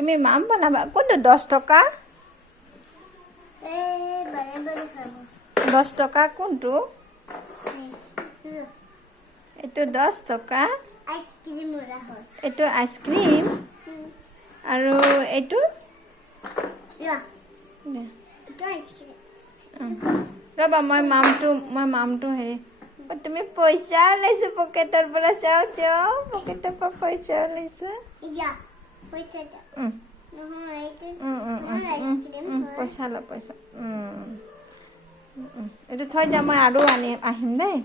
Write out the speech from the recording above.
তুমি মাম বনাবা কোনটো 10 টকা 10 টকা কোনটো এইটো 10 টকা এইটো আইসক্রিম আৰু এইটো ৰবা মই মামটো হেৰি তুমি পইচা ওলাইছে পকেটৰ পৰা চাও চাও পকেটৰ পৰা পইচা ওলাইছে পইচা ল পইচা এইটো থৈ যা মই আৰু আহিম দেই